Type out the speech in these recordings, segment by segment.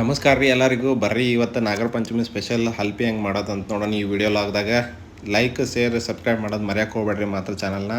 ನಮಸ್ಕಾರ ರೀ ಎಲ್ಲರಿಗೂ. ಬರ್ರಿ ಇವತ್ತು ನಾಗರ ಪಂಚಮಿ ಸ್ಪೆಷಲ್ ಹಲ್ಪಿ ಹೆಂಗೆ ಮಾಡೋದಂತ ನೋಡೋಣ ಈ ವಿಡಿಯೋ ಲಾಗ್ದಾಗ ಲೈಕ್ ಶೇರ್ ಸಬ್ಸ್ಕ್ರೈಬ್ ಮಾಡೋದು ಮರ್ಯಾಕೆ ಹೋಗ್ಬೇಡ್ರಿ ಮಾತ್ರ ಚಾನಲ್ನ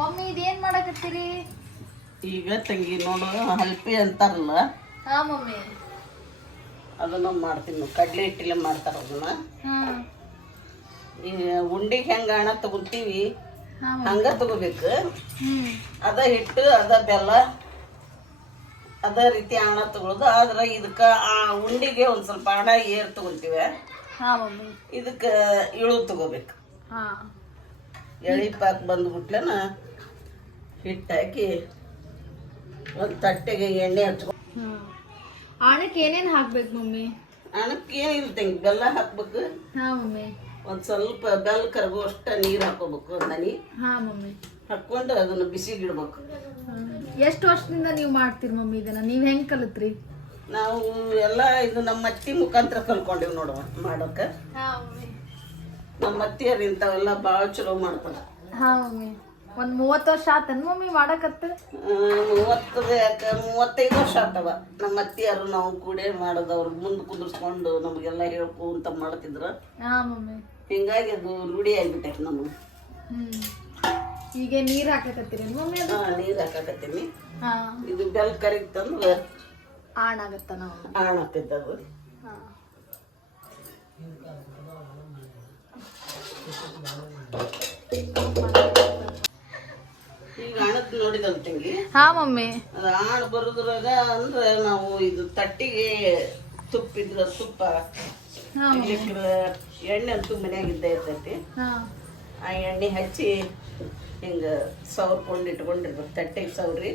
ಮಮ್ಮಿ ಇದೇನ್ ಮಾಡಕತ್ತೀರಿ? ಈಗ ತಂಗಿ ನೋಡು ಹಲ್ಪಿ ಅಂತಾರಲ್ಲ. ಹಾ ಮಮ್ಮಿ. ಅದನ್ನ ಮಾಡ್ತೀನಿ ಕಡಲೆ ಹಿಟ್ಟಿಲೆ ಮಾಡ್ತಾರ ಅದನ್ನ. ಹಾ. ಈ ಉಂಡಿಗೆ ಹೆಂಗ ಹಣ ತಗೊತೀವಿ ಹಂಗ ತಗೋಬೇಕು. ಅದ ಹಿಟ್ಟು ಅದ ಬೆಲ್ಲ ಅದ ರೀತಿ ಹಣ ತಗೊಳ್ಳೋದು ಆದ್ರೆ ಇದಕ್ಕೆ ಆ ಉಂಡಿಗೆ ಒಂದು ಸ್ವಲ್ಪ ಹಣ ಏರ್ ತಗೊಳ್ತೀವಿ. ಹಾ ಮಮ್ಮಿ. ಇದಕ್ಕ ಇಳು ತಗೋಬೇಕು. ಹಾ. ಎಳಿ ಪಾಕ್ ಬಂದ್ಬಿಟ್ಲೆನ ಹಿಟ್ಟು ಹಾಕಿ ಒಂದು ತಟ್ಟೆಗೆ ಎಣ್ಣೆ ಹಚ್ಕೊ ಹ್ಞೂ ಆಣಕ್ಕೆ ಏನೇನು ಹಾಕ್ಬೇಕು ಮಮ್ಮಿ? ಹಣಕ್ಕೆ ಏನಿಲ್ಲ ತಂಗಿ ಬೆಲ್ಲ ಹಾಕ್ಬೇಕು. ಹಾ ಮಮ್ಮಿ. ಒಂದು ಸ್ವಲ್ಪ ಬೆಲ್ಲ ಕರಗೋ ಅಷ್ಟ ನೀರು ಹಾಕೋಬೇಕು ಹನಿ ಹಾ ಮಮ್ಮಿ. ಹಾಕ್ಕೊಂಡು ಅದನ್ನು ಬಿಸಿಗಿಡ್ಬೇಕು ಎಷ್ಟು ವರ್ಷದಿಂದ ನೀವು ಮಾಡ್ತೀರಿ ಮಮ್ಮಿ ಇದನ್ನ? ನೀವು ಹೆಂಗ್ ಕಲಿತ್ರಿ? ನಾವು ಎಲ್ಲ ಇದು ನಮ್ಮ ಅತ್ತಿ ಮುಖಾಂತರ ಕಲ್ಕೊಂಡಿವಿ ನೋಡುವ ಮಾಡೋಕೆ. ನಮ್ಮ ಅತ್ತಿಯರು ಇಂಥವೆಲ್ಲ ಭಾಳ ಚಲೋ ಮಾಡ್ತಾರೆ. ಹಾ ಮಮ್ಮಿ. ಒಂದ್ ಮೂವತ್ತು ವರ್ಷ ಆತನ್ ಮಮ್ಮಿ ಮಾಡಕತ್ತ? ಮೂವತ್ತು ಯಾಕ ಮೂವತ್ತೈದು ವರ್ಷ ಆತವ. ನಮ್ಮ ಅತ್ತಿಯರು ನಾವು ಕೂಡೆ ಮಾಡೋದು ಅವ್ರ ಮುಂದೆ ಕುದುರ್ಸ್ಕೊಂಡು ನಮಗೆಲ್ಲ ಹೇಳ್ಕೊಂತ ಮಾಡ್ತಿದ್ರು. ಹಾ ಮಮ್ಮಿ. ಹಿಂಗಾಗಿ ಅದು ರೂಢಿ ಆಗ್ಬಿಟ್ಟೈತೆ ನಮ್ಗೆ. ಈಗ ನೀರ್ ಹಾಕಕತ್ತೀರಿ ಮಮ್ಮಿ ಅದು ನೀರು ಹಾಕಾಕತ್ತೀನಿ ಹಾ. ಇದು ಬೆಲ್ ಕರಿತಂದ್ರೆ ಆಗತ್ತ ನಾವು ಆಣ ಆಗ್ತೈತೆ ಅದು ಹಾ. ಈಗ ಹಣಕ್ಕೆ ನೋಡಿದಲ್ ತಂಗಿ ಹಾ ಮಮ್ಮಿ. ಅದು ಆಣ್ ಬರೋದ್ರಾಗ ಅಂದ್ರೆ ನಾವು ಇದು ತಟ್ಟಿಗೆ ತುಪ್ಪ ಇದ್ರ ತುಪ್ಪ ಹಾ ಇಲ್ಲಿಕ್ರ ಎಣ್ಣೆ ಅಂತೂ ಮನ್ಯಾಗ ಇದ್ದೇ ಇರ್ತೈತಿ. ಹಾ. ಆ ಎಣ್ಣೆ ಹಚ್ಚಿ ಹಿಂಗ ಸವರ್ಕೊಂಡು ಇಟ್ಕೊಂಡಿರ್ಬೇಕು ತಟ್ಟೆ ಸವ್ರಿ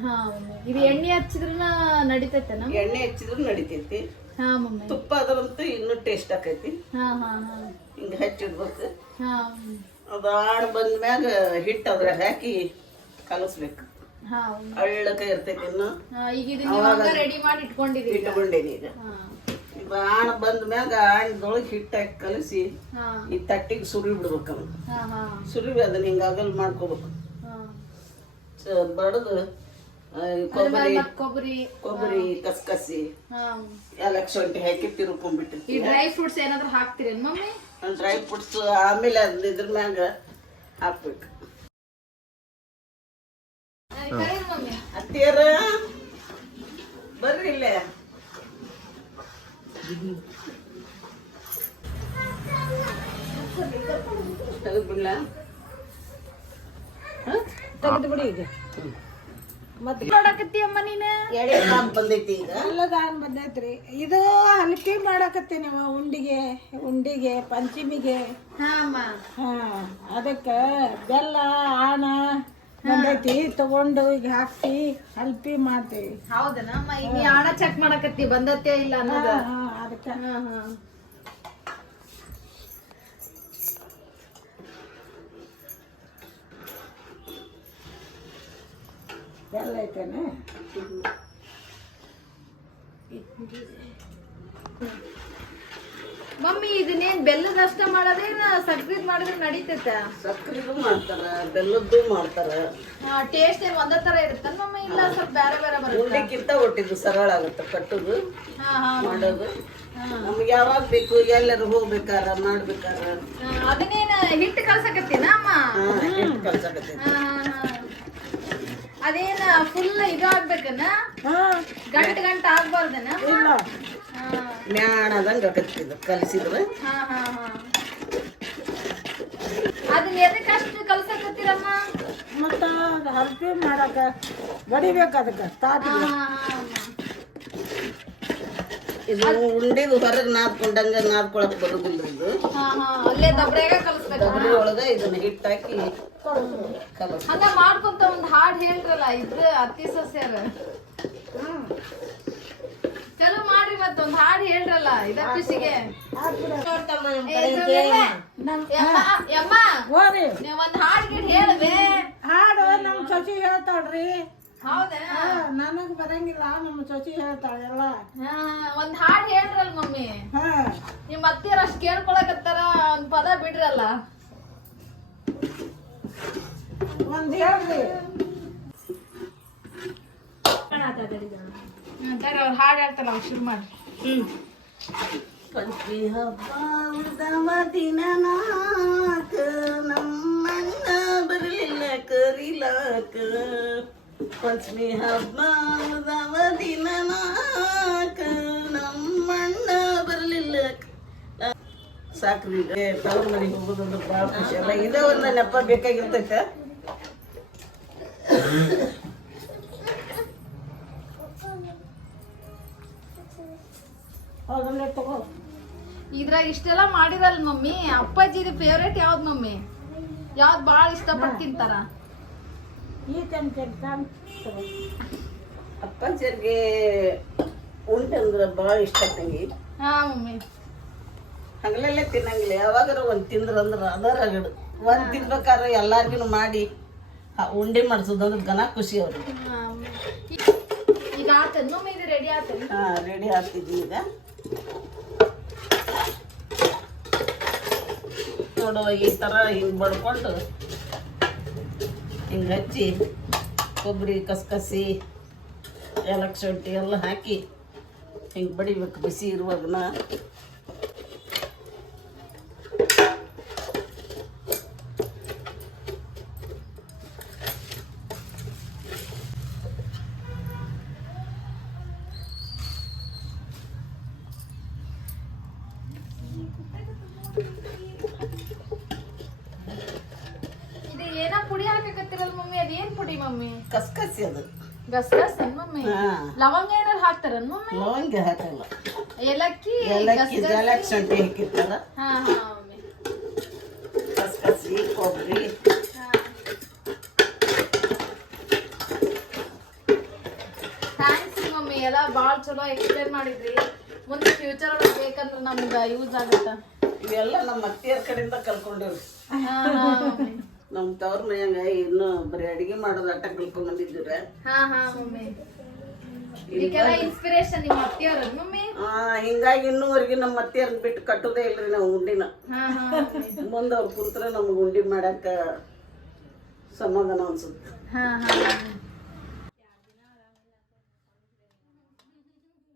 ಹಾ ಮಮ್ಮಿ. ಇದು ಎಣ್ಣೆ ಹಚ್ಚಿದ್ರನ ನಡಿತೈತೆ ಎಣ್ಣೆ ಹಚ್ಚಿದ್ರು ನಡಿತೈತಿ. ಹಾ ಮಮ್ಮಿ. ತುಪ್ಪ ಅದ್ರಂತೂ ಇನ್ನೂ ಟೇಸ್ಟ್ ಆಕೈತಿ. ಹಾ ಹಾ ಹಾ. ಹಿಂಗ ಹಚ್ಚಿಡ್ಬೇಕು. ಹಾ ಮಮ್ಮಿ. ಅದು ಆಡ್ ಬಂದ್ಮ್ಯಾಗ ಹಿಟ್ಟು ಅದ್ರ ಹಾಕಿ ಕಲಸ್ಬೇಕು. ಹಾ ಮಮ್ಮಿ. ಅಳ್ಳಕ ಇರ್ತೈತಿ ಇನ್ನು. ಹಾ, ಈಗ ರೆಡಿ ಮಾಡಿ ಇಟ್ಕೊಂಡಿದ್ದೀನಿ ಇಟ್ಕೊಂಡೇನಿ ಈಗ. ಹಾ. ಆಣ ಬಂದ ಮ್ಯಾಗ ಆಣದೊಳಗೆ ಹಿಟ್ಟು ಹಾಕಿ ಕಲಸಿ ಈ ತಟ್ಟಿಗೆ ಸುರಿ ಬಿಡ್ಬೇಕು ಹಾ ಸುರಿ ಅದನ್ನ ಹಿಂಗ ಅಗಲ್ ಮಾಡ್ಕೋಬೇಕು. ಬಡದು ಕೊಬ್ಬರಿ ಕೊಬ್ಬರಿ. ಕೊಬ್ಬರಿ ಕಸ್ಕಸಿ. ಹಾ. ಏಲಕ್ಕಿ ಶುಂಠಿ ಹಾಕಿ ಈ ಡ್ರೈ ಫ್ರೂಟ್ಸ್ ಏನಾದ್ರು ಹಾಕ್ತೀರಿ ಮಮ್ಮಿ? ಡ್ರೈ ಫ್ರೂಟ್ಸ್ ಆಮೇಲೆ ಅದ್ ಇದ್ರ ಮ್ಯಾಗ ಹಾಕ್ಬೇಕು. ಅತ್ತಿಯರ ಬರ್ರಿ ಇಲ್ಲೇ. ತೆಗೆದ್ಬಿಡ್ಲಾ? ತೆಗೆದು ಬಿಡಿ ಈಗ. ಮತ್ತೆ ನೋಡಕತ್ತಿ ಅಮ್ಮ ನೀನ? ಎಡೆ ಕಾಮ್ ಬಂದೈತಿ ಈಗ. ಎಲ್ಲದಾನ್ ಬಂದೈತ್ರಿ. ಇದು ಹಲ್ಕಿ ಮಾಡಕತ್ತೀನಿ ಅವ ಉಂಡಿಗೆ ಉಂಡಿಗೆ ಪಂಚಮಿಗೆ. ಹಾ ಅದಕ್ಕೆ ಬೆಲ್ಲ ಆಣ ಬಂದೈತಿ. ತಗೊಂಡು ಈಗ ಹಾಕಿ ಹಲ್ಪಿ ಮಾಡ್ತೀವಿ. ಹೌದನ ಅಮ್ಮ? ಈಗ ಆಣ ಚೆಕ್ ಮಾಡಕತ್ತಿ ಬಂದತ್ತೆ ಇಲ್ಲ ಅನ್ನೋದ. ಅದಕ್ಕೆ. ಎಲ್ಲ ಹಾ. ಬೆಲ್ಲ ಐತೇನೆ? ಮಮ್ಮಿ ಇದನ್ನೇನ್ ಬೆಲ್ಲದಷ್ಟ ಮಾಡೋದೇನ ಸಕ್ರಿದ್ ಮಾಡಿದ್ರೆ ನಡೀತೈತ? ಸಕ್ಕರೆಗೂ ಮಾಡ್ತಾರ ಬೆಲ್ಲದ್ದು ಮಾಡ್ತಾರ. ಟೇಸ್ಟ್ ಏನ್ ಒಂದೇ ತರ ಇರುತ್ತ ಮಮ್ಮಿ? ಇಲ್ಲ ಸ್ವಲ್ಪ ಬೇರೆ ಬೇರೆ ಬರುತ್ತೆ? ಉಂಡಿಕ್ಕಿಂತ ಒಟ್ಟಿದ್ದು ಸರಳ ಆಗುತ್ತೆ ಕಟ್ಟುದು. ಮಾಡೋದು. ನಮ್ಗೆ ಯಾವಾಗ ಬೇಕು ಎಲ್ಲರೂ ಹೋಗ್ಬೇಕಾರ ಮಾಡ್ಬೇಕಾರ ಅದನ್ನೇನು ಹಿಟ್ಟು ಕಲ್ಸಕತ್ತೀನ ಅಮ್ಮ? ಹಿಟ್ಟು ಹಾ. ಅದೇನ ಫುಲ್ ಇದು ಆಗ್ಬೇಕನ? ಗಂಟು ಗಂಟು ಆಗ್ಬಾರ್ದನ? ಇಲ್ಲ. ಮ್ಯಾಣದಂಗ ಆಗತ್ತಿದ್ದು ಕಲಿಸಿದ್ರೆ. ಅದನ್ನ ಎದಕ್ಕೆ ಅಷ್ಟು ಕಲ್ಸಕತ್ತೀರಮ್ಮ? ಮತ್ತ ಹಲ್ಪಿ ಮಾಡಾಕ ಬಡಿಬೇಕು ಅದಕ್ಕೆ ತಾಟಿ ಹಾ, ಹಾ, ಹಾ, ಅಮ್ಮ. ಇದು ಉಂಡಿದು ಹೊರಗೆ ನಾದ್ಕೊಂಡಂಗ ನಾದ್ಕೊಳಕ್ ಬರುದಿಲ್ಲ ಇದು. ಅಲ್ಲೇ ದಬ್ರ್ಯಾಗ ಕಲಸ್ಬೇಕು? ಒಳಗ ಇದನ್ನ ಹಿಟ್ಟು ಹಾಕಿ ಕಲಸ್ ಹಂಗ ಮಾಡ್ಕೊಂತ ಒಂದ್ ಹಾಡ್ ಹೇಳ್ರಲ್ಲ ಇದ್ರ ಅತಿ ಸಸ್ಯಾರ ಚಲೋ ಮಾಡ್ರಿ ಮತ್ತ ಒಂದ್ ಹಾಡ್ ಹೇಳ್ರಲ್ಲ ಇದ ನೀವ್ ಒಂದ್ ಹಾಡ್ ಗಿಡ್ ಹೇಳ್ಬೆ ಹಾಡು ನಮ್ ಸಸಿ ಹೇಳ್ತಾಳ್ರಿ. ಹೌದಾ? ನನಗೆ ಬರಂಗಿಲ್ಲ ನಮ್ಮ ಚೊಚಿ ಹೇಳ್ತಾಳೆ ಎಲ್ಲ. ಹಾ, ಒಂದ್ ಹಾಡ್ ಹೇಳ್ರಲ್ ಮಮ್ಮಿ. ಹಾ. ನಿಮ್ ಅತ್ತಿಯರ್ ಅಷ್ಟ್ ಕೇಳ್ಕೊಳಕತ್ತಾರ ಒಂದ್ ಪದ ಬಿಡ್ರಲ್ಲ. ಒಂದ್ ಹೇಳ್ರಿ. ಅಂತಾರೆ ಅವ್ರು ಹಾಡು ಹೇಳ್ತಾರಲ್ಲ ಅವ್ರು ಶುರು ಮಾಡಿ ಪಂಚಮಿ ಹಬ್ಬ ದಿನ ದಿನನಾಕ ನಮ್ಮನ್ನ ಬರಲಿಲ್ಲ ಕರಿಲಾಕ. ಪಂಚಮಿ ಹಬ್ಬ ಉದವ ದಿನನಾಕ ನಮ್ಮಣ್ಣ ಬರಲಿಲ್ಲ. ಸಾಕ್ರಿ ತವ್ರ ಮನೆಗೆ ಹೋಗೋದಂದ್ರೆ ಭಾಳ ಖುಷಿ ಅಲ್ಲ ಇದೇ ಒಂದು ನೆಪ ಬೇಕಾಗಿರ್ತೈತೆ? ಇದ್ರಾಗ ಇಷ್ಟೆಲ್ಲ ಮಾಡಿರಲ್ ಮಮ್ಮಿ. ಅಪ್ಪಾಜಿ ಫೇವ್ರೇಟ್ ಯಾವ್ದು ಮಮ್ಮಿ? ಯಾವ್ದು ಭಾಳ ಇಷ್ಟಪಟ್ಟು ತಿಂತಾರ? ಈ ತಂತೆ ತಗೋ ಅಪ್ಪಾಜಿಯರ್ಗೆ ಉಂಡೆ ಅಂದ್ರೆ ಭಾಳ ಇಷ್ಟ ತಂಗಿ. ಹಾ ಮಮ್ಮಿ. ಹಗಲೆಲ್ಲ ತಿನ್ನಂಗಿಲ್ಲ. ಯಾವಾಗಾರ ಒಂದು ತಿಂದ್ರ ಅಂದ್ರೆ ಅದ ರಗಡು ಒಂದು ತಿನ್ಬೇಕಾದ್ರೆ ಎಲ್ಲಾರ್ಗಿನು ಮಾಡಿ. ಆ ಉಂಡೆ ಮಾಡಿಸೋದಂದ್ರೆ ಘನ ಖುಷಿ ಅವ್ರಿಗೆ. ಹಾ, ಈಗ ಮಮ್ಮಿ ಇದು ರೆಡಿ ಆತೀನಿ? ಹಾಂ ರೆಡಿ ಆಗ್ತಿದ್ವಿ ಈಗ. ನೋಡು ಈ ಥರ ಹಿಂಗೆ ಬಡ್ಕೊಂಡು ಹಿಂಗೆ ಹಚ್ಚಿ ಕೊಬ್ಬರಿ ಕಸ್ಕಸಿ ಏಲಕ್ಕಿ ಶುಂಠಿ ಎಲ್ಲ ಹಾಕಿ ಹಿಂಗೆ ಬಡಿಬೇಕು ಬಿಸಿ ಇರುವಾಗನ ಏನೋ ಪುಡಿ ಹಾಕಕತ್ತಿರಲ್ ಮಮ್ಮಿ? ಅದೇನ್ ಪುಡಿ ಮಮ್ಮಿ? ಕಸ್ಕಸಿ ಅದು. ಗಸಗಸ ಮಮ್ಮಿ? ಲವಂಗ ಏನಾರ ಹಾಕ್ತಾರನ್ ಮಮ್ಮಿ? ಲವಂಗ ಹಾಕಲ್ಲ. ಏಲಕ್ಕಿ ಏಲಕ್ಕಿ. ಏಲಕ್ಕಿ ಶುಂಠಿ ಹಾಕಿರ್ತಾರ ಹಾ ಹಾ ಮಮ್ಮಿ. ಕಸ್ಕಸಿ ಕೊಬ್ಬರಿ. ಥ್ಯಾಂಕ್ಸ್ ಮಮ್ಮಿ ಎಲ್ಲ ಭಾಳ ಚಲೋ ಎಕ್ಸ್ಪ್ಲೇನ್ ಮಾಡಿದ್ರಿ. ಮುಂದೆ ಫ್ಯೂಚರ್ ಒಳಗೆ ಬೇಕಂದ್ರೆ ನಮ್ಗೆ ಯೂಸ್ ಆಗುತ್ತ? ಇವೆಲ್ಲ ನಮ್ಮ ಅತ್ತಿಯರ ಕಡೆಯಿಂದ ಕಲ್ಕೊಂಡಿವ್ರಿ. ನಮ್ಮ ತವ್ರ ಮನ್ಯಾಗ ಇನ್ನು ಬರೀ ಅಡಿಗೆ ಮಾಡೋದು ಅಟ್ಟ ಕಲ್ಕೊಂಡ್ ಬಂದಿದ್ದೀರ ಹಾ ಹಾ ಮಮ್ಮಿ. ಇದಕ್ಕೆಲ್ಲ ಇನ್ಸ್ಪಿರೇಷನ್ ನಿಮ್ಮ ಅತ್ತಿಯವ್ರ ಮಮ್ಮಿ? ಆ, ಹಿಂಗಾಗಿ ಇನ್ನೂವರೆಗೆ ನಮ್ಮ ಅತ್ತಿಯರ್ನ ಬಿಟ್ಟು ಕಟ್ಟೋದೇ ಇಲ್ರಿ ನಾವು ಉಂಡಿನ. ಹಾ ಹಾ. ಮುಂದೆ ಅವ್ರು ಕುಂತ್ರ ನಮ್ಗೆ ಉಂಡಿ ಮಾಡಾಕ ಸಮಾಧಾನ ಅನ್ಸುತ್ತೆ. ಹಾ ಹಾ ಮಮ್ಮಿ. ಆ,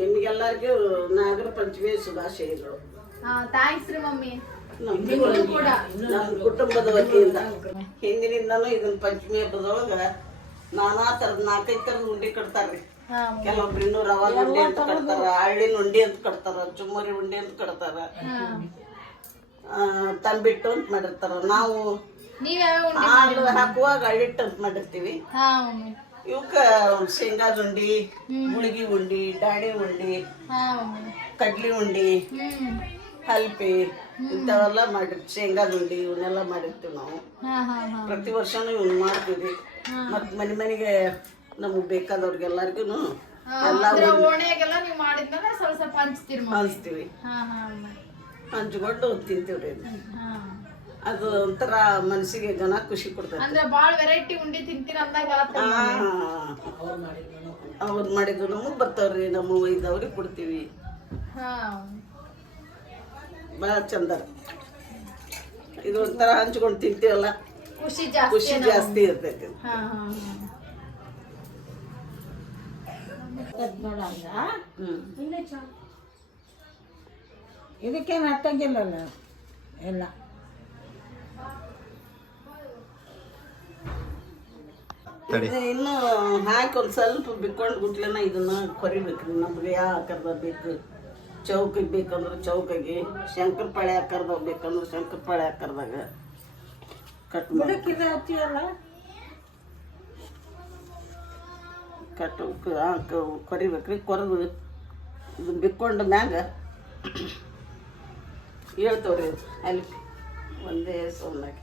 ನಿಮ್ಗೆಲ್ಲರಿಗೂ ನಾಗರ ಪಂಚಮಿ ಶುಭಾಶಯಗಳು ಥ್ಯಾಂಕ್ಸ್ ರೀ ಮಮ್ಮಿ. ನಮ್ಮ ಕೂಡ. ಕುಟುಂಬದ ವತಿಯಿಂದ. ಹಿಂದಿನಿಂದನೂ ಇದನ್ನ ಪಂಚಮಿ ಹಬ್ಬದೊಳಗ ನಾನಾ ತರದ ನಾಲ್ಕೈದು ತರದ ಉಂಡಿ ಕಟ್ತಾರ್ರಿ. ಹಾ ಕೆಲವೊಬ್ರು ಇನ್ನೂ ರವಾ ಉಂಡಿ ಅಂತ ಕಟ್ತಾರ ಹಳ್ಳಿನ ಉಂಡಿ ಅಂತ ಕಟ್ತಾರ ಚುಮ್ಮರಿ ಉಂಡೆ ಅಂತ ಕಟ್ತಾರ. ತಂಬಿಟ್ಟು ಅಂತ ಮಾಡಿರ್ತಾರ. ನಾವು ನೀವ್ ಯಾವ ಉಂಡಿ ಹಾಲು ಹಾಕುವಾಗ ಅಳ್ಳಿಟ್ಟು ಅಂತ ಮಾಡಿರ್ತೀವಿ. ಹಾ ಮಮ್ಮಿ. ಇವಕ್ಕ ಶೇಂಗಾದ ಉಂಡಿ ಗುಳಿಗಿ ಉಂಡಿ ಡಾಣಿ ಉಂಡಿ ಕಡ್ಲಿ ಉಂಡಿ ಹಲ್ಪಿ ಇಂಥವೆಲ್ಲ ಮಾಡಿರ್ತೀವಿ ಶೇಂಗಾದ ಉಂಡಿ ಇವನ್ನೆಲ್ಲ ಮಾಡಿರ್ತೀವಿ ನಾವು. ಪ್ರತಿ ವರ್ಷನೂ ಇವನ್ ಮಾಡ್ತೀವಿ. ಮತ್ತು ಮನೆ ಮನೆಗೆ ನಮಗೆ ಬೇಕಾದವ್ರಿಗೆಲ್ಲರಿಗೂ ಎಲ್ಲ ಹಂಚ್ತೀವಿ. ಹಂಚ್ಕೊಂಡು ತಿಂತೀವ್ರಿ. ಅದು ಒಂಥರ ಮನಸ್ಸಿಗೆ ಘನ ಖುಷಿ ಕೊಡ್ತಾರೆ ಅಂದ್ರೆ ಬಾಳ್ ವೆರೈಟಿ ಉಂಡಿ ತಿಂತೀರ ಅಂದಾಗ ಅವ್ರು ಮಾಡಿದ್ರು ನಮಗ್ ಬರ್ತಾವ್ರಿ ನಮ್ಮ ಒಯ್ದವ್ರಿಗೆ ಕೊಡ್ತೀವಿ. ಹಾ. ಭಾಳ ಚಂದ. ಇದು ಒಂಥರ ಹಂಚ್ಕೊಂಡು ತಿಂತೀವಲ್ಲ? ಖುಷಿ ಜಾಸ್ತಿ ಖುಷಿ ಜಾಸ್ತಿ ಇರ್ತೈತಿ ಇದಕ್ಕೇನು ಹತ್ತಂಗಿಲ್ಲಲ್ಲ ಎಲ್ಲ. ತಡಿ. ಇನ್ನು ಹಾಕಿ ಒಂದು ಸ್ವಲ್ಪ ಬಿಕ್ಕೊಂಡು ಗುಟ್ಲೆನ ಇದನ್ನ ಕೊರಿಬೇಕ್ರಿ. ನಮ್ಗೆ ಯಾವ ಆಕಾರದ ಬೇಕು? ಚೌಕಿಗೆ ಬೇಕಂದ್ರೆ ಚೌಕಿಗೆ ಶಂಕರ ಪಾಳೆ ಆಕಾರದಾಗ ಬೇಕಂದ್ರೆ ಶಂಕರ ಪಾಳೆ ಆಕಾರದಾಗ ಕಟ್ ಹಚ್ಚಿಯಲ್ಲ ಕಟ್ ಕೊರಿಬೇಕು ಕೊರಿಬೇಕ್ರಿ. ಕೊರೆದು ಇದು ಬಿಕ್ಕೊಂಡು ಮ್ಯಾಗ ಹೇಳ್ತವ್ರಿ ಅಲ್ಲಿ. ಒಂದೇ ಸೌಂಡಾಗಿ